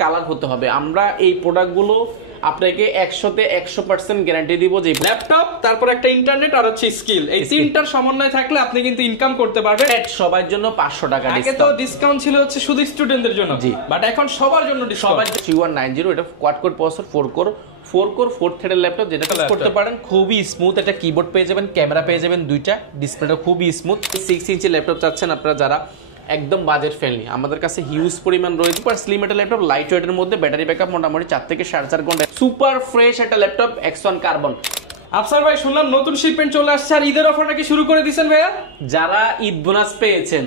Colour হতে হবে। আমরা এই প্রোডাক্টগুলো আপনাকে 100তে 100% গ্যারান্টি দিব যে ল্যাপটপ, তারপর একটা ইন্টারনেট আর হচ্ছে স্কিল, এই তিনটার সমন্বয় থাকলে আপনি কিন্তু ইনকাম করতে পারবেন। সবার জন্য 500 টাকা আগে তো ডিসকাউন্ট ছিল হচ্ছে শুধু স্টুডেন্টদের জন্য, জি, বাট এখন সবার জন্য সবার 3190 এটা কোয়াড কোর প্রসেসর 4 কোর 4 থ্রেডের ল্যাপটপ, যেটা ইউজ করতে পারেন খুবই স্মুথ। একটা কিবোর্ড পেয়ে যাবেন, ক্যামেরা পেয়ে যাবেন দুইটা, ডিসপ্লেটা খুবই স্মুথ। 6 ইঞ্চি ল্যাপটপ চাচ্ছেন আপনারা যারা একদম বাজেট ফ্রেন্ডলি, আমাদের কাছে হিউজ পরিমাণ রয়েছে। সুপার স্লিম একটা ল্যাপটপ, লাইট ওয়েটের মধ্যে, ব্যাটারি ব্যাকআপ মোটামুটি 4 থেকে 4.5 ঘন্টা, সুপার ফ্রেশ একটা ল্যাপটপ X1 কার্বন। আফসার ভাই শুনলাম নতুন শিপমেন্ট চলে আসছে আর ঈদের অফার নাকি শুরু করে দিয়েছেন ভাইয়া? যারা ঈদ বোনাস পেয়েছেন,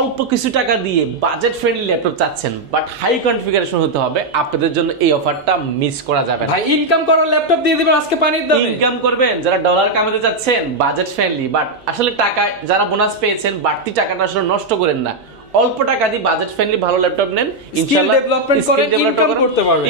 অল্প কিছু টাকা দিয়ে বাজেট ফ্রেন্ডলি ল্যাপটপ চাচ্ছেন বাট হাই কনফিগারেশন হতে হবে, আপনাদের জন্য এই অফারটা মিস করা যাবে না। ভাই ইনকাম করার ল্যাপটপ দিয়ে দিবেন আজকে পানির দামে। ইনকাম করবেন যারা ডলার কামাতে যাচ্ছেন বাজেট ফ্রেন্ডলি, বাট আসলে টাকা যারা বোনাস পেয়েছেন বাড়তি টাকাটা আসলে নষ্ট করেন না, অল্প টাকা দিয়ে বাজেট ফ্রেন্ডলি ভালো ল্যাপটপ নেন, ইনশাআল্লাহ ডেভেলপমেন্ট করে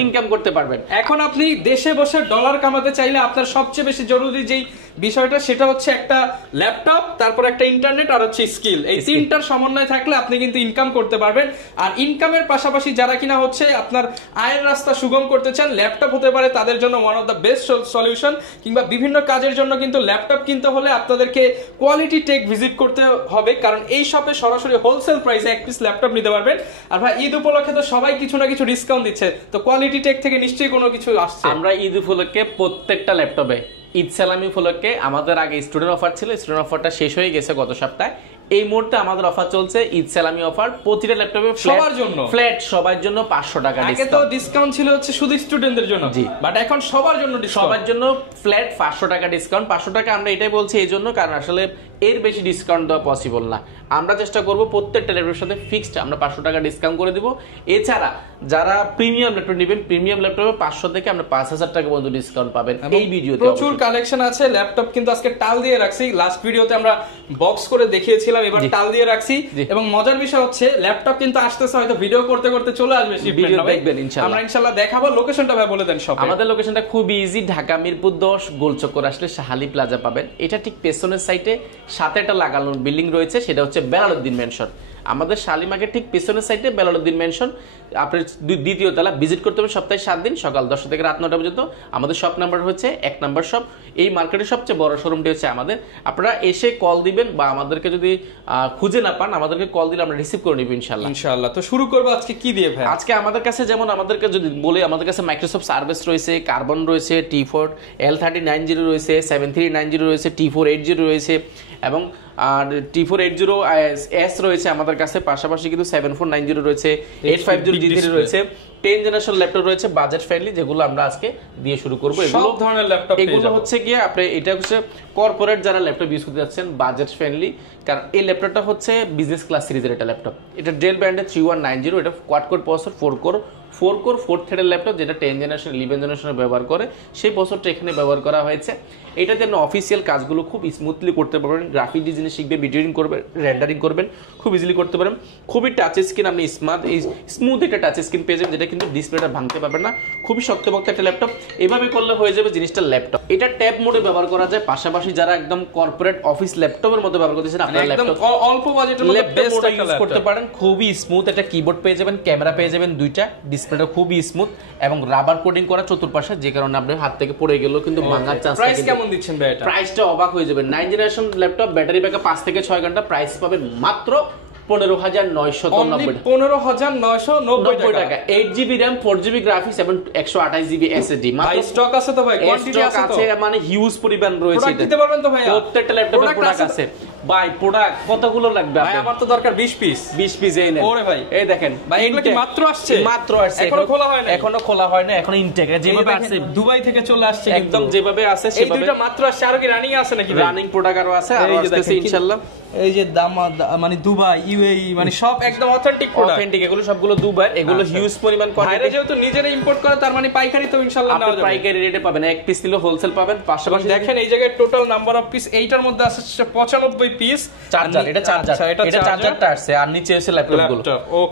ইনকাম করতে পারবেন। এখন আপনি দেশে বসে ডলার কামাতে চাইলে আপনার সবচেয়ে বেশি জরুরি যেই বিষয়টা সেটা হচ্ছে একটা ল্যাপটপ, তারপর একটা ইন্টারনেট আর হচ্ছে স্কিল, এই তিনটার সমন্বয় থাকলে আপনি কিন্তু ইনকাম করতে পারবেন। আর ইনকামের পাশাপাশি যারা কিনা হচ্ছে আপনার আয়ের রাস্তা সুগম করতে চান, ল্যাপটপ হতে পারে তাদের জন্য one of the best solution. কিংবা বিভিন্ন কাজের জন্য কিন্তু ল্যাপটপ কিনতে হলে আপনাদেরকে কোয়ালিটি টেক ভিজিট করতে হবে, কারণ এই শপে সরাসরি হোলসেল প্রাইসে এক পিস ল্যাপটপ নিতে পারবেন। আর ভাই ঈদ উপলক্ষে তো সবাই কিছু না কিছু ডিসকাউন্ট দিচ্ছে, তো কোয়ালিটি টেক থেকে নিশ্চয়ই কোনো কিছু আসছে। আমরা ঈদ উপলক্ষে প্রত্যেকটা ল্যাপটপে, ঈদ সালামি উপলক্ষে আমাদের আগে স্টুডেন্ট অফার ছিল, স্টুডেন্ট অফারটা শেষ হয়ে গেছে গত সপ্তাহে। এই মুহূর্তে আমাদের অফার চলছে ঈদ সালামি অফার, প্রতিটা ল্যাপটপে সবার জন্য ফ্ল্যাট সবার জন্য 500 টাকা ডিসকাউন্ট। আগে তো ডিসকাউন্ট ছিল হচ্ছে শুধু স্টুডেন্টদের জন্য, জি, বাট এখন সবার জন্য সবার জন্য ফ্ল্যাট 500 টাকা ডিসকাউন্ট। 500 টাকা আমরা এটাই বলছি এই জন্য কারণ আসলে এর বেশি ডিসকাউন্ট দেওয়া পসিবল না। আমরা চেষ্টা করব প্রত্যেকটা ল্যাপটপের সাথে ফিক্সড আমরা 500 টাকা ডিসকাউন্ট করে দিব। এছাড়া যারা প্রিমিয়াম ল্যাপটপ নেবেন, প্রিমিয়াম ল্যাপটপে 500 থেকে আমরা 5000 টাকা পর্যন্ত ডিসকাউন্ট পাবেন। এই ভিডিওতে প্রচুর কালেকশন আছে। ল্যাপটপ কিন্তু আজকে টাল দিয়ে রাখছি, লাস্ট ভিডিওতে আমরা বক্স করে দেখিয়েছিলাম, এবার টাল দিয়ে রাখছি। এবং মজার বিষয় হচ্ছে ল্যাপটপ কিন্তু আসতেছে, হয়তো ভিডিও করতে করতে চলে আসবে শিপমেন্ট, দেখবেন ইনশাআল্লাহ। আমরা ইনশাআল্লাহ দেখাবো। লোকেশনটা ভাই বলে দেন সব। আমাদের লোকেশনটা খুব ইজি, ঢাকা মিরপুর 10 গোলচক্কর আসলে শাহালি প্লাজা পাবেন। এটা ঠিক পেছনের সাইডে সাথে একটা লাগানো বিল্ডিং রয়েছে, সেটা হচ্ছে বেলালউদ্দিন মেনশন। আমাদের শালিমার্কের ঠিক পেছনের সাইডে বেলালউদ্দিন মেনশন, আপনার দ্বিতীয় তলা ভিজিট করতে হবে সপ্তাহে 7 দিন, সকাল 10টা থেকে রাত 9টা পর্যন্ত। আমাদের শপ নাম্বার হচ্ছে 1 নাম্বার শপ। এই মার্কেটের সবচেয়ে বড় শোরুমটি হচ্ছে আমাদের। আপনারা এসে কল দিবেন বা আমাদেরকে যদি খুঁজে না পান আমাদেরকে কল দিলে আমরা রিসিভ করে নিব ইনশাআল্লাহ। তো শুরু করব আজকে কি দিয়ে ভাই? আজকে আমাদের কাছে যেমন আমাদেরকে যদি বলি, আমাদের কাছে মাইক্রোসফট সার্ভিস রয়েছে, কার্বন রয়েছে, T4 L3090 রয়েছে, 7390 রয়েছে, T480 রয়েছে এবং T480 S রয়েছে আমাদের কাছে। পাশাপাশি কিন্তু 7490 রয়েছে, 850 G3 রয়েছে, 10 জেনারেশন ল্যাপটপ রয়েছে বাজেট ফ্রেন্ডলি, যেগুলো আমরা আজকে দিয়ে শুরু করব। সব ধরনের ল্যাপটপ এগুলো হচ্ছে গিয়ে আপনি এটা হচ্ছে কর্পোরেট যারা ল্যাপটপ ইউজ করতে যাচ্ছেন বাজেট ফ্রেন্ডলি, কারণ এই ল্যাপটপটা হচ্ছে বিজনেস ক্লাস সিরিজের একটা ল্যাপটপ। এটা ডেল ব্র্যান্ডের 3190, এটা কোয়াড কোর প্রসেসর 4 কোর 4 থ্রেডের ল্যাপটপ, যেটা 10 জেনারেশন 11 জেনারেশনে ব্যবহার করে, সেই প্রসেসরটা এখানে ব্যবহার করা হয়েছে। এটাতে আপনি অফিসিয়াল কাজগুলো খুব স্মুথলি করতে পারবেন, গ্রাফিক ডিজাইন শিখবে, ভিডিওরিং করবেন, রেন্ডারিং করবেন, খুব ইজিলি করতে পারেন। খুবই টাচ স্ক্রিন, আপনি স্মুথ একটা টাচ স্ক্রিন পেয়ে যাবেন, যেটা কিন্তু ডিসপ্লেটা ভাঙতে পারবেন না। খুবই শক্তপোক্ত একটা ল্যাপটপ, এভাবে করলে হয়ে যাবে জিনিসটা ল্যাপটপ। এটা ট্যাব মোডে ব্যবহার করা যায়। পাশাপাশি যারা একদম কর্পোরেট অফিস ল্যাপটপের মধ্যে ব্যবহার করতেছেন, আপনারা ল্যাপটপ অল্প বাজেটের মধ্যে বেস্ট ইউজ করতে পারেন। খুবই স্মুথ একটা কিবোর্ড পেয়ে যাবেন, ক্যামেরা পেয়ে যাবেন দুইটা, ডিসপ্লেটা খুবই স্মুথ এবং রাবার কোটিং করা চতুর্পাশে, যে কারণে আপনার হাত থেকে পড়ে গেলেও কিন্তু ভাঙার চান্স থাকে। প্রাইস কেমন দিচ্ছেন ভাই এটা? প্রাইসটা অবাক হয়ে যাবেন। 9 জেনারেশন ল্যাপটপ, ব্যাটারি ব্যাকআপ 5 থেকে 6 ঘন্টা, প্রাইস পাবেন মাত্র 15,990 টাকা। 8GB RAM, 4GB গ্রাফিক্স এবং 128GB SSD। ভাই স্টক আছে তো ভাই, কোয়ান্টিটি আছে তো, মানে হিউজ পরিমাণ রয়েছে। প্রোডাক্ট দিতে পারবেন তো ভাই? প্রত্যেকটা ল্যাপটপে প্রোডাক্ট আছে ভাই। প্রোডাক্ট কতগুলো লাগবে ভাই? আমার তো দরকার 20 পিস। 20 পিস এই নেন। ওরে ভাই, এই দেখেন ভাই, এগুলো কি মাত্র আসছে? মাত্র আসছে, এখনো খোলা হয় না। এখনো খোলা হয় না, এখনো ইনটেক যেভাবে আছে দুবাই থেকে চলে আসছে, একদম যেভাবে আছে সেভাবে। এই দুটো মাত্র আসছে, আর কি রানিং আছে নাকি? রানিং প্রোডাক্ট আরো আছে, আর আসছে ইনশাআল্লাহ। এই যে দাম মানে দুবাই, ইউএই, মানে সব একদম অথেন্টিক প্রোডাক্ট। অথেন্টিক, এগুলো সবগুলো দুবাই, এগুলো হিউজ পরিমাণ কোয়ান্টিটি। বাইরে যেহেতু নিজেরা ইম্পোর্ট করে, তার মানে পাইকারি তো ইনশাআল্লাহ নাও যাবে। পাইকারি রেটে পাবেন, এক পিস নিলে হোলসেল পাবেন। পাশাপাশি দেখেন এই জায়গায় টোটাল নাম্বার অফ পিস, এইটার মধ্যে আছে 95 পিস। চার্জার, এটা চার্জারটা আসছে, আর নিচে এসে ল্যাপটপগুলো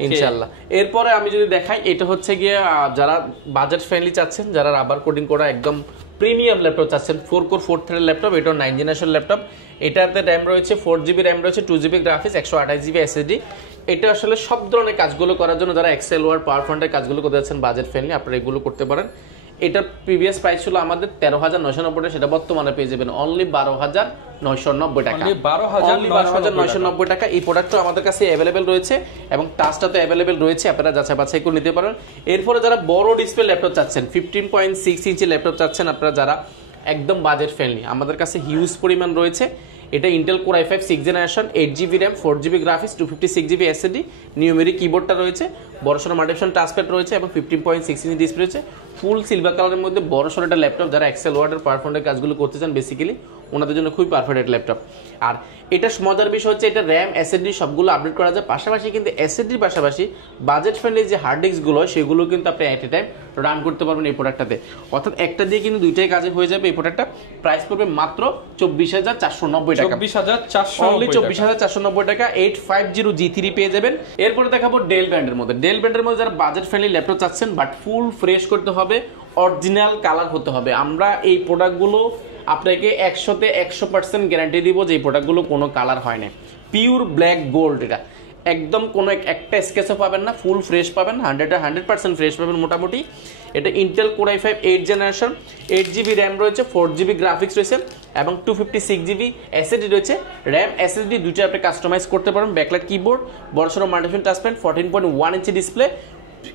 ইনশাআল্লাহ। এরপরে আমি যদি দেখাই, এটা হচ্ছে গিয়ে যারা বাজেট ফ্রেন্ডলি চাচ্ছেন, যারা রাবার কোটিং করা একদম প্রিমিয়াম ল্যাপটপ চাচ্ছেন, 4 কোর 4 থ্রেডের ল্যাপটপ, এটা 9 জেনারেশন ল্যাপটপ। এটাতে র্যাম রয়েছে 4GB র্যাম রয়েছে, 2GB গ্রাফিক্স, 128GB SSD। এটা আসলে সব ধরনের কাজগুলো করার জন্য যারা এক্সেল ওয়ার্ড পাওয়ার পয়েন্টের কাজগুলো করতে যাচ্ছেন বাজেট ফ্রেন্ডলি, আপনারা এগুলো করতে পারেন। এটার প্রিভিয়াস প্রাইস ছিল আমাদের 13,990 টাকা, সেটা বর্তমানে পেয়ে যাবেন অনলি 12,990 টাকা। 12,990 টাকা। এই প্রোডাক্টটা আমাদের কাছে অ্যাভেলেবেল রয়েছে এবং টাচটা তো অ্যাভেলেবেল রয়েছে, আপনারা যাচাই বাছাই করে নিতে পারেন। এরপরে যারা বড় ডিসপ্লে ল্যাপটপ চাচ্ছেন, 15.6 ইঞ্চি ল্যাপটপ চাচ্ছেন আপনারা যারা একদম বাজেট ফ্রেন্ডলি, আমাদের কাছে হিউজ পরিমাণ রয়েছে। এটা Intel core i5 6th generation, 8GB RAM, 4GB graphics, 256GB SSD, numeric কিবোর্ডটা রয়েছে, বড়সড় মাল্টিফাংশন টাচপ্যাড রয়েছে এবং 15.6 ইঞ্চি ডিসপ্লে রয়েছে। ফুল সিলভার কালারের মধ্যে বড়সড় একটা ল্যাপটপ, যারা এক্সেল ওয়ার্ডের পারফরমেন্সের কাজগুলো করতে চান বেসিক্যালি ওনাদের জন্য খুবই পারফেক্ট একটা ল্যাপটপ। আর এটা মজার বিষয় হচ্ছে এটা র্যাম এসএসডি সবগুলো আপডেট করা যায়, পাশাপাশি কিন্তু এসএসডির পাশাপাশি বাজেট ফ্রেন্ডলি যে হার্ড ডিস্কগুলো সেগুলো কিন্তু আপনি এট এ টাইম রান করতে পারবেন এই প্রোডাক্টটাতে। অর্থাৎ একটা দিয়ে কিন্তু দুইটাই কাজে হয়ে যাবে। এই প্রোডাক্টটা প্রাইস পড়বে মাত্র 24,490 টাকা। 24,490 টাকা। 850G3 পেয়ে যাবেন। এরপরে দেখাবো ডেল ব্র্যান্ডের মধ্যে। ডেল ব্র্যান্ডের মধ্যে যারা বাজেট ফ্রেন্ডলি ল্যাপটপ চাচ্ছেন বাট ফুল ফ্রেশ করতে হবে, অরিজিনাল কালার হতে হবে, আমরা এই প্রোডাক্টগুলো আপনাকে 100তে 100% গ্যারান্টি দিব যে এই প্রোডাক্টগুলো কোনো কালার হয় না, পিওর ব্ল্যাক গোল্ড। এটা একদম কোনো একটা স্কেচও পাবেন না, ফুল ফ্রেশ পাবেন, 100% ফ্রেশ পাবেন মোটামুটি। এটা Intel core i5 8th generation, 8GB RAM রয়েছে, 4GB গ্রাফিক্স রয়েছে এবং 256GB এসএসডি রয়েছে। র্যাম এসএসডি দুইটা আপনি কাস্টমাইজ করতে পারেন। ব্যাকলাইট কিবোর্ড, বড়সড় মাল্টিফাংশন টাচপ্যাড, 14.1 ইঞ্চি ডিসপ্লে,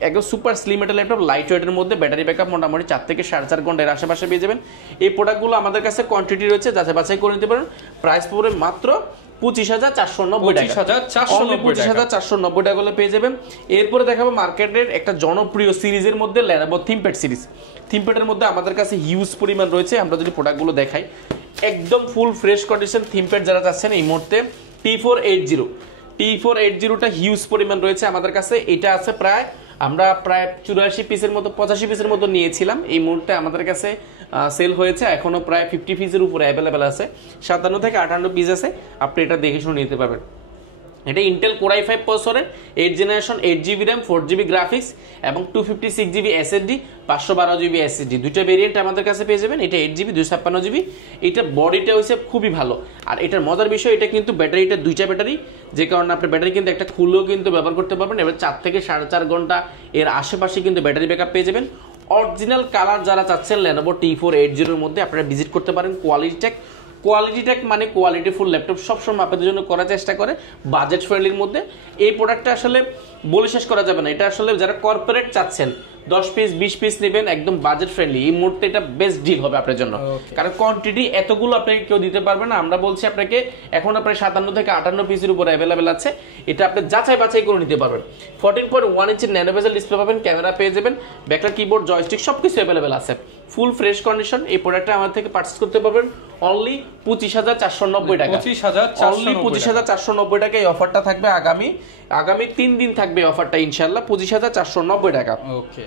একদম সুপার স্লিম একটা ল্যাপটপ, লাইট ওয়েটের মধ্যে, ব্যাটারি ব্যাকআপ মোটামুটি 4 থেকে 4.5 ঘন্টার আশেপাশে পেয়ে যাবেন। এই প্রোডাক্টগুলো আমাদের কাছে কোয়ান্টিটি রয়েছে, যাচাই বাছাই করে নিতে পারেন। প্রাইস পড়বে মাত্র 25,490 টাকা। 25,490 টাকা করে পেয়ে যাবেন। এরপরে দেখাবো মার্কেটের একটা জনপ্রিয় সিরিজের মধ্যে লেনোভো থিংকপ্যাড সিরিজ। থিংকপ্যাডের মধ্যে আমাদের কাছে হিউজ পরিমাণ রয়েছে। আমরা যদি প্রোডাক্টগুলো দেখাই, একদম ফুল ফ্রেশ কন্ডিশন থিংকপ্যাড যারা চাচ্ছেন এই মুহূর্তে T480টা হিউজ পরিমাণ রয়েছে আমাদের কাছে। এটা আছে আমরা প্রায় 84 পিসের মতো 85 পিসের মতো নিয়েছিলাম। এই মুহূর্তে আমাদের কাছে সেল হয়েছে, এখনো প্রায় 50 পিসের উপরে অ্যাভেলেবেল আছে, 57 থেকে 58 পিস আছে, আপনি এটা দেখে শুনে নিতে পারবেন। এটা ইন্টেল কোর i5 প্রসেসরের 8th generation, 8GB RAM, 4GB graphics এবং 256GB এসএসডি, 512GB এসএসডি, দুইটা ভেরিয়েন্ট আমাদের কাছে পেয়ে যাবেন। এটা 8GB, 256GB। এটা বডিটা হচ্ছে খুবই ভালো। আর এটার মজার বিষয়, এটা কিন্তু ব্যাটারিটা দুইটা ব্যাটারি, যে কারণে আপনি ব্যাটারি কিন্তু একটা খুলেও কিন্তু ব্যবহার করতে পারবেন। এবার 4 থেকে 4.5 ঘন্টা এর আশেপাশে কিন্তু ব্যাটারি ব্যাকআপ পেয়ে যাবেন। অরিজিনাল কালার যারা চাচ্ছেন লেনোভো T480 মধ্যে আপনারা ভিজিট করতে পারেন। কোয়ালিটি মানে কোয়ালিটিফুল ল্যাপটপ সবসময় আপনাদের জন্য করার চেষ্টা করে বাজেট ফ্রেন্ডলির মধ্যে। এই প্রোডাক্টটা আসলে বলে শেষ করা যাবে না। এটা আসলে যারা কর্পোরেট চাচ্ছেন 10 পিস 20 পিস নেবেন একদম বাজেট ফ্রেন্ডলি, এই মুহূর্তে এটা বেস্ট ডিল হবে আপনার জন্য। কারণ কোয়ান্টিটি এতগুলো আপনাকে কেউ দিতে পারবে না। আমরা বলছি আপনাকে এখন প্রায় 57 থেকে 58 পিসের উপর অ্যাভেলেবেল আছে, এটা আপনি যাচাই বাছাই করে নিতে পারবেন। 14.1 ইঞ্চি ন্যানো বেজেল ডিসপ্লে পাবেন, ক্যামেরা পেয়ে যাবেন, ব্যাকলাইট কিবোর্ড, জয়স্টিক সবকিছু অ্যাভেলেবেল আছে, ফুল ফ্রেশ কন্ডিশন। এই প্রোডাক্টটা আমার থেকে পারচেজ করতে পারবেন অনলি 25,490 টাকা। 25,490 টাকা এই অফারটা থাকবে আগামী 3 দিন থাকবে অফারটা ইনশাআল্লাহ, 25,490 টাকা। ওকে।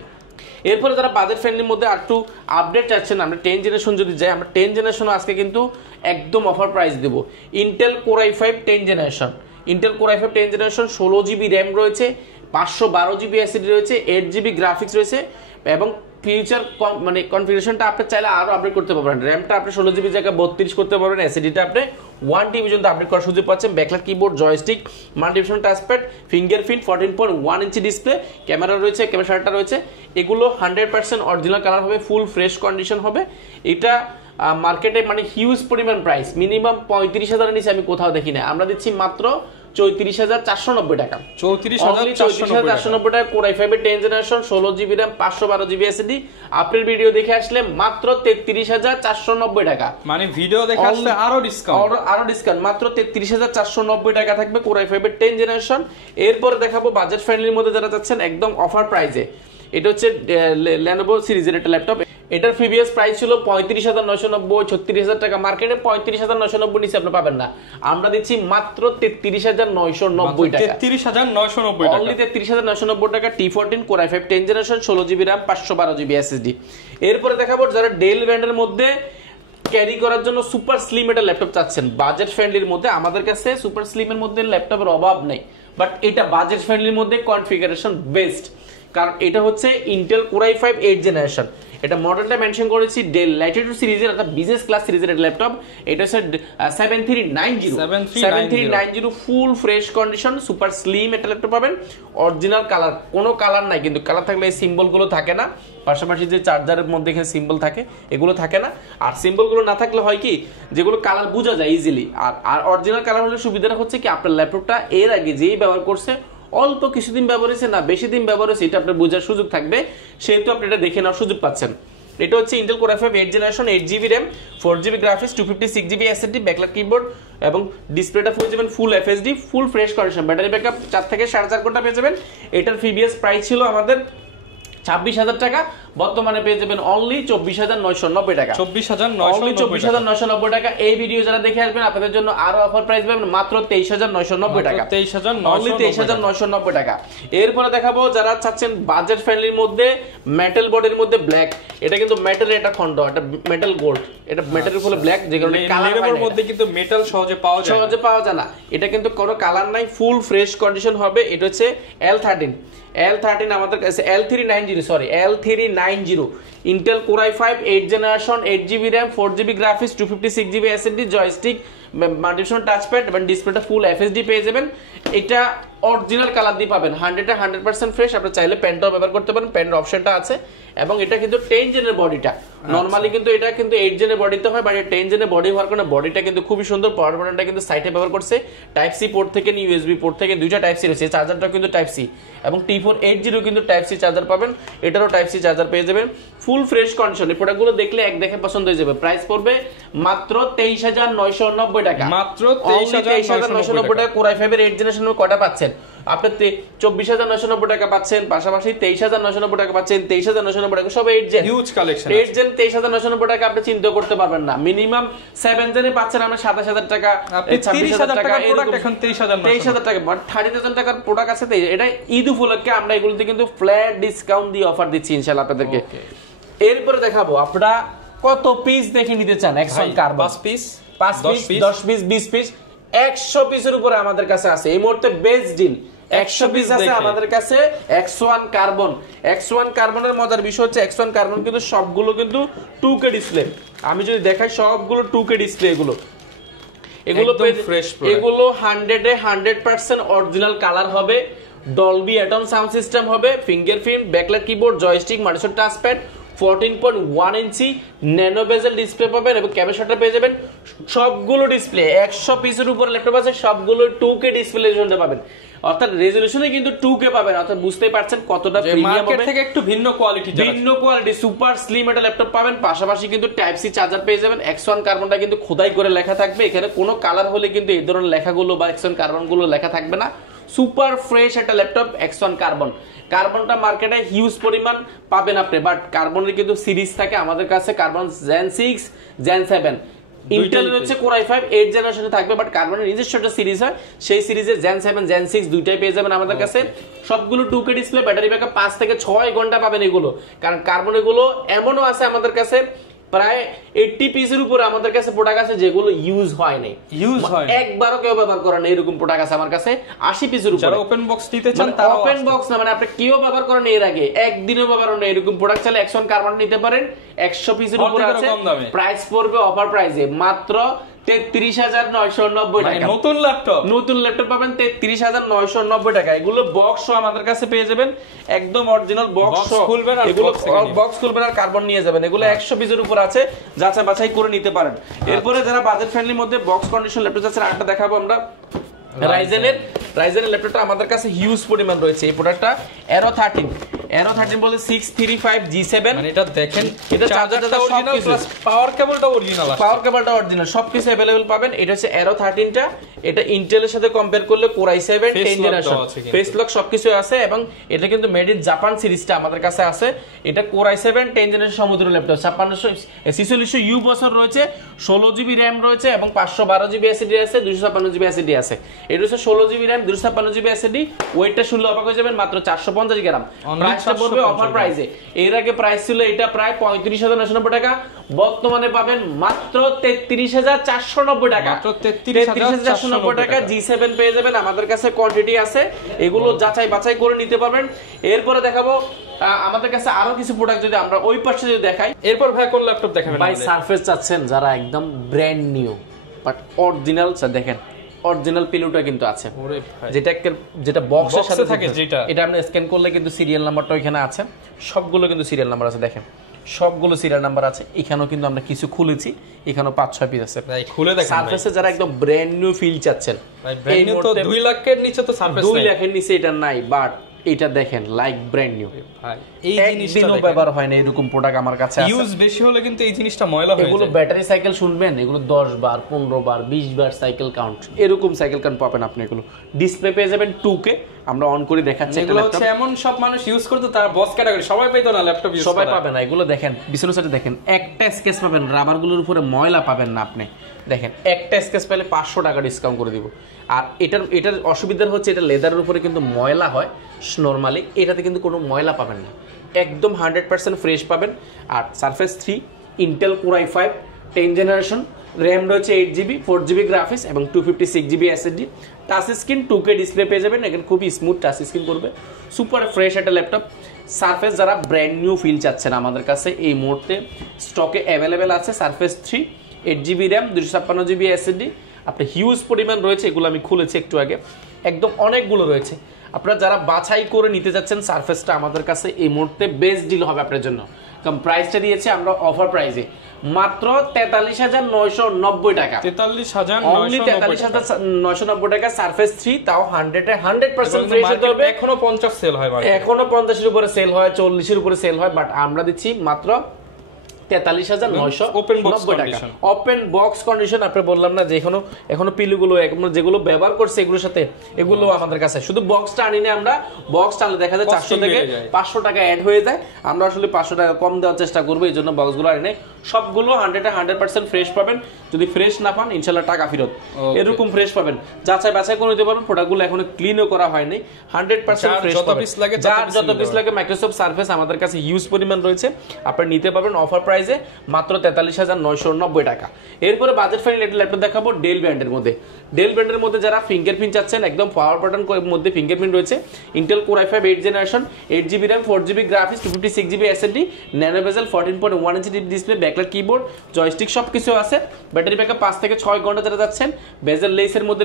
এরপরে যারা বাজেট ফ্রেন্ডলির মধ্যে আর একটু আপডেট চাচ্ছেন, আমরা 10 জেনারেশন যদি যাই, আমরা 10 জেনারেশন আজকে কিন্তু একদম অফার প্রাইস দেব। Intel core i5 10 generation, 16GB RAM রয়েছে, 512GB এসএসডি রয়েছে, 8GB গ্রাফিক্স রয়েছে এবং ফিউচার মানে কনফিগারেশনটা আপনি চাইলে আরো আপডেট করতে পারবেন। র্যামটা আপনি 16GB জায়গায় 32 করতে পারবেন, এসএসডিটা আপনি 1TB পর্যন্ত আপডেট করার সুযোগ পাচ্ছেন। Backlight keyboard, joystick, multifunction touchpad, fingerprint, 14.1 inch display, camera রয়েছে, ক্যামেরা শাটারটা রয়েছে। এগুলো 100% অরিজিনাল কালার হবে, ফুল ফ্রেশ কন্ডিশন হবে। এটা মার্কেটে মানে হিউজ পরিমাণ প্রাইস, মিনিমাম 35,000 নিচে আমি কোথাও দেখি না। আমরা দিচ্ছি মাত্র 34,490 টাকা। 34,490 টাকা core i5 10 generation, 16GB RAM, 512GB SSD. আপনার ভিডিও দেখে আসলে মাত্র 33,490 টাকা, মানে ভিডিও দেখে আসলে আরো ডিসকাউন্ট মাত্র 33,490 টাকা থাকবে কোর i5 10 জেনারেশন। এরপরে দেখাবো বাজেট ফ্রেন্ডলির মধ্যে যারা চাচ্ছেন একদম অফার প্রাইসে, এটা হচ্ছে লেনোভো সিরিজের একটা ল্যাপটপ। এটার প্রিভিয়াস প্রাইস ছিল 35,990, 36,000 টাকা। মার্কেটে 35,990 নিচে আপনি পাবেন না, আমরা দিচ্ছি মাত্র 33,990 টাকা। 33,990 টাকা, অনলি 33,990 টাকা। T14 core i5 10 generation, 16GB RAM, 512GB SSD. এরপরে দেখাবো যারা ডেল ব্র্যান্ডের মধ্যে ক্যারি করার জন্য সুপার স্লিম একটা ল্যাপটপ চাচ্ছেন বাজেট ফ্রেন্ডলির মধ্যে। আমাদের কাছে সুপার স্লিমের মধ্যে ল্যাপটপের অভাব নেই, বাট এটা বাজেট ফ্রেন্ডলির মধ্যে কনফিগারেশন বেস্ট। কারণ এটা হচ্ছে Intel core i5 8th generation. এটা মডেলটা মেনশন করেছি ডেল ল্যাটিটিউড সিরিজের অর্থাৎ বিজনেস ক্লাস সিরিজের একটা ল্যাপটপ। এটা হচ্ছে 7390 full fresh condition super slim একটা ল্যাপটপ পাবেন। অরিজিনাল কালার, কোনো কালার নাই কিন্তু, কালার থাকলে এই সিম্বলগুলো থাকে না, পাশাপাশি যে চার্জারের মধ্যে এখানে সিম্বল থাকে এগুলো থাকে না। আর সিম্বলগুলো না থাকলে হয় কি, যেগুলো কালার বোঝা যায় ইজিলি। আর অরিজিনাল কালার হলে সুবিধাটা হচ্ছে কি, আপনার ল্যাপটপটা এর আগে যেই ব্যবহার করছে অল্প কিছুদিন ব্যবহার হয়েছে না বেশি দিন ব্যবহার হয়েছে, এটা আপনার বোঝার সুযোগ থাকবে, সেহেতু আপনি এটা দেখে নেওয়ার সুযোগ পাচ্ছেন। এটা হচ্ছে Intel core i5 8th generation, 8GB RAM, 4GB graphics, 256GB SSD, backlight keyboard এবং ডিসপ্লেটা পেয়ে যাবেন ফুল FHD, full fresh condition, battery backup 4 থেকে 4.5 ঘন্টা পেয়ে যাবেন। এটার প্রিভিয়াস প্রাইস ছিল আমাদের 26,000 টাকা, বর্তমানে পেয়ে যাবেন অনলি 24,990 টাকা। 24,990 টাকা। এই ভিডিও যারা দেখে আসবেন আপনাদের জন্য আরো অফার প্রাইস পাবেন মাত্র 23,990 টাকা, 23,990 টাকা। এরপরে দেখাবো যারা চাচ্ছেন বাজেট ফ্রেন্ডলির মধ্যে মেটাল বডির মধ্যে ব্ল্যাক, এটা কিন্তু মেটালের একটা খন্ড, এটা মেটাল গোল্ড, এটা মেটালের ফলে ব্ল্যাক, যে কারণে কালারের মধ্যে কিন্তু মেটাল সহজে পাওয়া যায় না। এটা কিন্তু কোনো কালার নাই, ফুল ফ্রেশ কন্ডিশন হবে। এটা হচ্ছে L13 আমাদের কাছে L390 Intel core i5 8th generation, 8GB RAM, 4GB graphics, 256GB SSD, joystick, multifunction touchpad এবং ডিসপ্লেটা ফুল FHD পেয়ে যাবেন। এটা অরিজিনাল কালার দিয়ে পাবেন, 100% ফ্রেশ। আপনি চাইলে পেনটাও ব্যবহার করতে পারেন, পেনের অপশনটা আছে। এবং এটা কিন্তু 10 জেনের বডিটা, নরমালি কিন্তু এটা কিন্তু 8 জেনের বডিতে হয়, বাট 10 জেনের বডি হওয়ার কারণে বডিটা কিন্তু খুবই সুন্দর। পাওয়ার বাটনটা কিন্তু সাইডে ব্যবহার করছে, টাইপ সি পোর্ট থেকে নিয়ে USB পোর্ট থেকে দুইটা টাইপ সি রয়েছে, চার্জারটাও কিন্তু টাইপ সি এবং T480 কিন্তু টাইপ সি চার্জার পাবেন, এটারও টাইপ সি চার্জার পেয়ে যাবেন। ফুল ফ্রেশ কন্ডিশন, এই প্রোডাক্টগুলো দেখলে এক দেখে পছন্দ হয়ে যাবে। প্রাইস পড়বে মাত্র 23,990 টাকা, মাত্র 23,990 টাকা। কোর i5 এর 8th জেনারেশন কয়টা পাচ্ছেন আপনি? 24,990 টাকা পাচ্ছেন, পাশাপাশি 23,990 টাকা পাচ্ছেন, 23,990 টাকা, সব 8 জেন, হিউজ কালেকশন। 8 জেন 23,990 টাকা আপনি চিন্তা করতে পারবেন না। মিনিমাম 7 জেনে পাচ্ছেন আমরা 27,000 টাকা, 26,000 টাকা, প্রোডাক্ট এখন 23,000 টাকা, বাট 30,000 টাকার প্রোডাক্ট আছে। এটা ঈদ উপলক্ষে আমরা এগুলোতে কিন্তু ফ্ল্যাট ডিসকাউন্ট দিয়ে অফার দিচ্ছি ইনশাআল্লাহ আপনাদেরকে। এরপরে দেখাবো আপনারা কত পিস দেখে নিতে চান। এক্সন কার্বন 5 পিস, 10 পিস, 20 পিস, 100 পিসের উপরে আমাদের কাছে আছে এই মুহূর্তে বেস্ট ডিল। 100 পিস আছে আমাদের কাছে X1 কার্বন। X1 কার্বনের মজার বিষয় হচ্ছে X1 কার্বন কিন্তু সবগুলো কিন্তু 2K ডিসপ্লে। আমি যদি দেখাই সবগুলো 2K ডিসপ্লে, এগুলো ফ্রেশ, এগুলো 100% অরিজিনাল কালার হবে, ডলবি অ্যাটম সাউন্ড সিস্টেম হবে, fingerprint, backlight keyboard, joystick, multifunction touchpad, 14.1 ইঞ্চি ন্যানো বেজেল ডিসপ্লে পাবেন এবং ক্যামেরা পেয়ে যাবেন। সবগুলো ডিসপ্লে 100 পিসের উপরে ল্যাপটপ আছে, সবগুলো 2K ডিসপ্লে রেজলিউশনে পাবেন, অর্থাৎ রেজলিউশনে কিন্তু 2K পাবেন, অর্থাৎ বুঝতেই পারছেন কতটা প্রিমিয়াম হবে, থেকে একটু ভিন্ন কোয়ালিটি সুপার স্লিম একটা ল্যাপটপ পাবেন। পাশাপাশি কিন্তু টাইপ সি চার্জার পেয়ে যাবেন। X1 কার্বনটা কিন্তু খোদাই করে লেখা থাকবে, এখানে কোনো কালার হলে কিন্তু এই ধরনের লেখাগুলো বা X1 কার্বনগুলো লেখা থাকবে না। সুপার ফ্রেশ একটা ল্যাপটপ X1 কার্বনটা মার্কেটে হিউজ পরিমাণ পাবেন আপনি, বাট কার্বনের কিন্তু সিরিজ থাকে আমাদের কাছে, কার্বন জেন 6, জেন 7। ইন্টেলের হচ্ছে কোর i5 8th জেনারেশনে থাকবে, বাট কার্বনের নিজস্ব একটা সিরিজ হয়, সেই সিরিজে জেন 7, জেন 6 দুইটাই পেয়ে যাবেন আমাদের কাছে। সবগুলো 2K ডিসপ্লে, ব্যাটারি ব্যাকআপ 5 থেকে 6 ঘন্টা পাবেন এগুলো। কারণ কার্বন এগুলো এমনও আছে আমাদের কাছে প্রায় 80 পিসের উপরে আমাদের কাছে প্রোডাক্ট আছে যেগুলো ইউজ হয় নাই, একবারও কেউ ব্যবহার করে না, এরকম প্রোডাক্ট আছে আমার কাছে 80 পিসের উপরে। যারা ওপেন বক্স নিতে চান, তারা ওপেন বক্স না, মানে আপনি কেউ ব্যবহার করেন এর আগে একদিনও ব্যবহার করেন এরকম প্রোডাক্ট চাইলে X1 কার্বন নিতে পারেন। 100 পিসের উপরে আছে, প্রাইস পড়বে অফার প্রাইসে মাত্র 33,990 টাকা। নতুন ল্যাপটপ পাবেন 33,990 টাকা। এগুলো বক্স আমাদের কাছে পেয়ে যাবেন, একদম অরিজিনাল বক্স খুলবেন আর বক্স খুলবেন আর কার্বন নিয়ে যাবেন। এগুলো 100 পিসের উপর আছে, যাচাই বাছাই করে নিতে পারেন। এরপরে যারা বাজেট ফ্রেন্ডলির মধ্যে বক্স কন্ডিশন ল্যাপটপ চাচ্ছেন, আরেকটা দেখাবো আমরা। রাইজেনের ল্যাপটপটা আমাদের কাছে হিউজ পরিমাণ রয়েছে। এই প্রোডাক্টটা Aero 13 বলে 635 G7, মানে এটা দেখেন, এটা চার্জারটা অরিজিনাল প্লাস পাওয়ার কেবলটা অরিজিনাল, সবকিছু अवेलेबल পাবেন। এটা হচ্ছে Aero 13টা, এটা ইন্টেলের সাথে কম্পেয়ার করলে core i7 10 generation, face lock সবকিছু আছে এবং এটা কিন্তু মেড ইন জাপান সিরিজটা আমাদের কাছে আছে। এটা কোর i7 10 জেনারেশন সমতুল্য ল্যাপটপ, 4600U প্রসেসর রয়েছে, 16GB RAM রয়েছে এবং 512GB SSD আছে, 256GB SSD আছে। এটা হচ্ছে 16GB RAM, 256GB SSD, ওয়েটটা শুনলে অবাক হয়ে যাবেন, মাত্র 450 গ্রাম। প্রাইসটা পড়বে অফার প্রাইসে। এর আগে প্রাইস ছিল এটা প্রায় 35,990 টাকা, বর্তমানে পাবেন মাত্র 33,490 টাকা। মাত্র 33,490 টাকা G7 পেয়ে যাবেন। আমাদের কাছে কোয়ান্টিটি আছে, এগুলো যাচাই বাছাই করে নিতে পারবেন। এরপরে দেখাবো আমাদের কাছে আরো কিছু প্রোডাক্ট, যদি আমরা ওই পাশে যদি দেখাই। এরপর ভাই কোন ল্যাপটপ দেখাবেন? ভাই সারফেস চাচ্ছেন যারা একদম ব্র্যান্ড নিউ বাট অরিজিনাল, দেখেন অরিজিনাল পিলুটা কিন্তু আছে, যেটা বক্সের সাথে থাকে, এটা আপনি স্ক্যান করলে কিন্তু সিরিয়াল নাম্বারটা ওইখানে আছে, সবগুলো কিন্তু সিরিয়াল নাম্বার আছে, দেখেন সবগুলো সিরিয়াল নাম্বার আছে। এখানেও কিন্তু আমরা কিছু খুলেছি, এখানেও 5-6 পিস আছে। ভাই খুলে দেখেন, সারফেসে যারা একদম ব্র্যান্ড নিউ ফিল চাচ্ছেন, ভাই ব্র্যান্ড নিউ তো 2 লাখের নিচে তো সারফেস 2 লাখের নিচে এটা নাই, বাট এটা দেখেন লাইক ব্র্যান্ড নিউ। ভাই এই জিনিসটা ব্যবহার হয় না এরকম প্রোডাক্ট আমার কাছে আছে। ইউজ বেশি হলে কিন্তু এই জিনিসটা ময়লা হয়ে যায়। এগুলো ব্যাটারি সাইকেল শুনবেন, এগুলো 10 বার 15 বার 20 বার সাইকেল কাউন্ট, এরকম সাইকেল কাউন্ট পাবেন আপনি। এগুলো ডিসপ্লে পেয়ে যাবেন 2K, আমরা অন করে দেখাচ্ছি। এগুলো হচ্ছে এমন সব মানুষ ইউজ করতে, তারা বস ক্যাটাগরি সবাই পেতো না ল্যাপটপ ইউজ, সবাই পাবে না। এগুলো দেখেন পিছনের সাইডে দেখেন একটা স্কেচ পাবেন, রাবারগুলোর উপরে ময়লা পাবেন না আপনি। দেখেন একটা স্কেচ পেলে 500 টাকা ডিসকাউন্ট করে দিব। আর এটার অসুবিধা হচ্ছে এটা লেদারের উপরে কিন্তু ময়লা হয় নরমালি, এটাতে কিন্তু কোনো ময়লা পাবেন না, একদম 100% ফ্রেশ পাবেন। আর Surface 3 Intel core i5 10 generation, RAM রয়েছে 8GB 4GB গ্রাফিক্স এবং 256GB SSD, touch screen 2K display পেয়ে যাবেন। এখানে খুবই স্মুথ টাচ স্ক্রিন করবে, সুপার ফ্রেশ একটা ল্যাপটপ। সারফেস যারা ব্র্যান্ড নিউ ফিল চাচ্ছেন, আমাদের কাছে এই মুহূর্তে স্টকে অ্যাভেলেবেল আছে surface 3 8GB RAM 256GB SSD, আপনার হিউজ পরিমাণ রয়েছে, এগুলো আমি খুলেছি একটু আগে, একদম অনেকগুলো রয়েছে। আপনারা যারা বাছাই করে নিতে যাচ্ছেন সারফেসটা, আমাদের কাছে এই মুহূর্তে বেস্ট ডিল হবে আপনার জন্য। কারণ প্রাইসটা দিয়েছে আমরা অফার প্রাইসে মাত্র 43,990 টাকা। 43,990 টাকা সারফেস 3, তাও 100% ফ্রেশ হতে হবে। এখনো 50 সেল হয়, এখনো 50 এর উপরে সেল হয়, 40 এর উপরে সেল হয়, বাট আমরা দিচ্ছি মাত্র 43,990 টাকা ওপেন বক্স কন্ডিশন। আপনি বললাম না যে এখনো পিলুগুলো যেগুলো ব্যবহার করছে এগুলোর সাথে, এগুলো আমাদের কাছে শুধু বক্সটা আনি না আমরা, বক্স টানলে দেখা যায় 400 থেকে 500 টাকা অ্যাড হয়ে যায়। আমরা আসলে 500 টাকা কম দেওয়ার চেষ্টা করবো, এই জন্য বক্সগুলো আনি। সবগুলো 100% ফ্রেশ পাবেন, যদি ফ্রেশ না পান ইনশাল্লাহ টাকা ফেরত, এরকম ফ্রেশ পাবেন। যাচাই বাছাই করে নিতে পারবেন, প্রোডাক্টগুলো এখনো ক্লিনও করা হয়নি, 100% ফ্রেশ পাবেন। যার যত পিস লাগে মাইক্রোসফট সারফেস আমাদের কাছে হিউজ পরিমাণ রয়েছে, আপনি নিতে পারবেন অফার প্রাইসে মাত্র 43,990 টাকা। এরপরে বাজেট ফ্রেন্ডলি একটা ল্যাপটপ দেখাবো ডেল ব্র্যান্ডের মধ্যে। ডেল ব্র্যান্ডের মধ্যে যারা ফিঙ্গারপ্রিন্ট চাচ্ছেন, একদম পাওয়ার বাটন মধ্যে ফিঙ্গারপ্রিন্ট রয়েছে, Intel core i5 8 generation 8GB RAM 4GB graphics 256GB SSD, nano বেজেল 14.1 inch display, backlight keyboard, joystick সবকিছু আছে। ব্যাটারি ব্যাকআপ 5 থেকে 6 ঘন্টা যারা যাচ্ছেন, বেজেল লেসের মধ্যে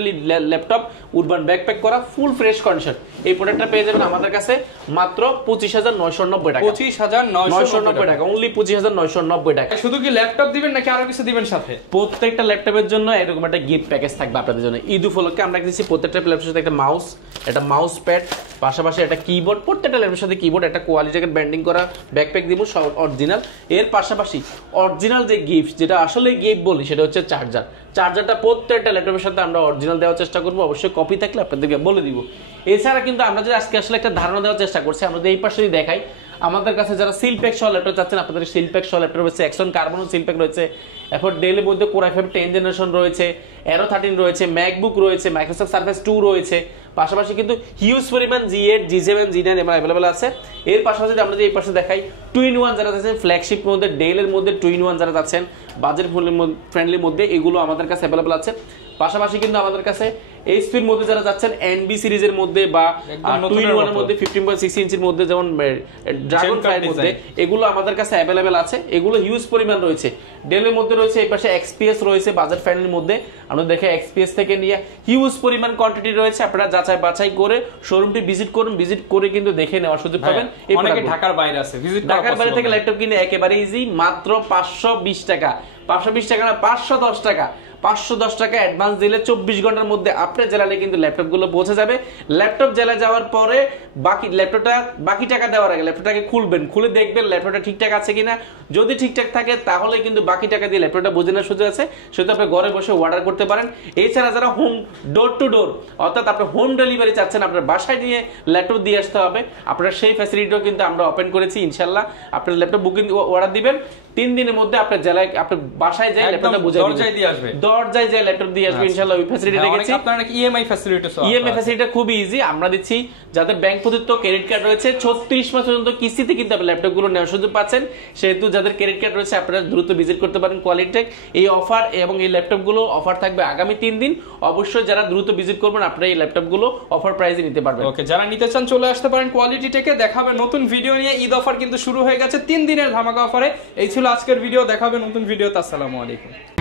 ল্যাপটপ, উরবান ব্যাকপ্যাক করা, ফুল ফ্রেশ কন্ডিশন। এই প্রোডাক্টটা পেয়ে যাবেন আমাদের কাছে মাত্র 25,990 টাকা। 25,990 টাকা, অনলি 25,990 টাকা। শুধু কি ল্যাপটপ দিবেন নাকি আরো কিছু দিবেন সাথে? প্রত্যেকটা ল্যাপটপের জন্য এরকম একটা গিফট প্যাকেজ থাকবে আপনাদের জন্য। ঈদ উপলক্ষে আমরা দিচ্ছি প্রত্যেকটা ল্যাপটপের সাথে একটা মাউস প্যাড, পাশাপাশি একটা কিবোর্ড, প্রত্যেকটা ল্যাপটপের সাথে কিবোর্ড, একটা কোয়ালিটি ব্যান্ডিং করা ব্যাকপ্যাক দিব সব অরিজিনাল। এর পাশাপাশি অরিজিনাল যে গিফট, যেটা আসলে গিফট বলি, সেটা হচ্ছে চার্জারটা প্রত্যেকটা ল্যাপটপের সাথে আমরা অরিজিনাল দেওয়ার চেষ্টা করবো, অবশ্যই কপি থাকলে আপনাদেরকে বলে দিব। এছাড়া কিন্তু আমরা যদি আজকে আসলে একটা ধারণা দেওয়ার চেষ্টা করছি, আমরা এই পাশে দেখাই, আমাদের কাছে যারা সিলপ্যাক সহ ল্যাপটপ চাচ্ছেন, আপনাদের সিলপ্যাক সহ ল্যাপটপ রয়েছে, এক্সন কার্বন সিলপ্যাক রয়েছে, এরপর ডেলের মধ্যে কোর i5 10 জেনারেশন রয়েছে, Aero 13 রয়েছে, ম্যাকবুক রয়েছে, মাইক্রোসফট সারফেস 2 রয়েছে, পাশাপাশি কিন্তু হিউজ পরিমাণ G8 G7 G9 এবার অ্যাভেলেবল আছে। এর পাশাপাশি আমরা যদি এই পাশে দেখাই 2-in-1 যারা যাচ্ছেন, ফ্ল্যাগশিপ মধ্যে ডেলের মধ্যে 2-in-1 যারা যাচ্ছেন, বাজেট ফ্রেন্ডলির মধ্যে, এগুলো আমাদের কাছে অ্যাভেলেবল আছে। পাশাপাশি কিন্তু আমাদের কাছে এইচপির মধ্যে যারা যাচ্ছেন, এনবি সিরিজের মধ্যে বা 2-in-1 এর মধ্যে 15.6 ইঞ্চির মধ্যে, যেমন ড্রাগন ফ্লাইয়ের মধ্যে, এগুলো আমাদের কাছে অ্যাভেলেবেল আছে। এগুলো হিউজ পরিমাণ রয়েছে। ডেলের মধ্যে রয়েছে, এই পাশে এক্সপিএস রয়েছে বাজেট ফ্রেন্ডলির মধ্যে, আমরা দেখে এক্সপিএস থেকে নিয়ে হিউজ পরিমাণ কোয়ান্টিটি রয়েছে। আপনারা যাচাই বাছাই করে শোরুমটি ভিজিট করুন, ভিজিট করে কিন্তু দেখে নেওয়ার সুযোগ পাবেন। অনেকে ঢাকার বাইরে আছে, ঢাকার বাইরে থেকে ল্যাপটপ কিনে একেবারে ইজি, মাত্র 520 টাকা, 520 টাকা না 510 টাকা, 510 টাকা অ্যাডভান্স দিলে 24 ঘন্টার মধ্যে আপনার জেলায় কিন্তু ল্যাপটপগুলো পৌঁছে যাবে। ল্যাপটপ জেলায় যাওয়ার পরে বাকি টাকা দেওয়ার আগে ল্যাপটপটাকে খুলবেন, খুলে দেখবেন ল্যাপটপটা ঠিকঠাক আছে কিনা। যদি ঠিকঠাক থাকে তাহলে কিন্তু বাকি টাকা দিয়ে ল্যাপটপটা বুঝে নেওয়ার সুযোগ আছে, সেটা আপনি ঘরে বসে অর্ডার করতে পারেন। এছাড়া যারা হোম ডোর টু ডোর, অর্থাৎ আপনি হোম ডেলিভারি চাচ্ছেন, আপনার বাসায় নিয়ে ল্যাপটপ দিয়ে আসতে হবে, আপনার সেই ফ্যাসিলিটিও কিন্তু আমরা ওপেন করেছি। ইনশাল্লাহ আপনার ল্যাপটপ বুকিং অর্ডার দিবেন, 3 দিনের মধ্যে আপনার জেলায় আপনার বাসায় যাই ল্যাপটপটা বুঝাই দরজায় দিয়ে আসবে, দরজায় যাই ল্যাপটপ দিয়ে আসবে ইনশাআল্লাহ। ওই ফ্যাসিলিটি রেখেছি। আপনারা নাকি ইএমআই ফ্যাসিলিটি ফ্যাসিলিটি খুবই ইজি আমরা দিচ্ছি। যাদের ব্যাংক প্রদত্ত ক্রেডিট কার্ড রয়েছে 36 মাস পর্যন্ত কিস্তিতে কিন্তু আপনি ল্যাপটপ গুলো নেওয়ার সুযোগ পাচ্ছেন। সেহেতু যাদের ক্রেডিট কার্ড রয়েছে আপনারা দ্রুত ভিজিট করতে পারেন কোয়ালিটেক। এই অফার এবং এই ল্যাপটপ গুলো অফার থাকবে আগামী 3 দিন। অবশ্যই যারা দ্রুত ভিজিট করবেন আপনারা এই ল্যাপটপ গুলো অফার প্রাইসে নিতে পারবেন। ওকে, যারা নিতে চান চলে আসতে পারেন কোয়ালিটি টেকে। দেখাবে নতুন ভিডিও নিয়ে। ঈদ অফার কিন্তু শুরু হয়ে গেছে 3 দিনের ধামাকা অফারে। এই ছিল আজকের ভিডিও, দেখাবে নতুন ভিডিওতে। আসসালামু আলাইকুম।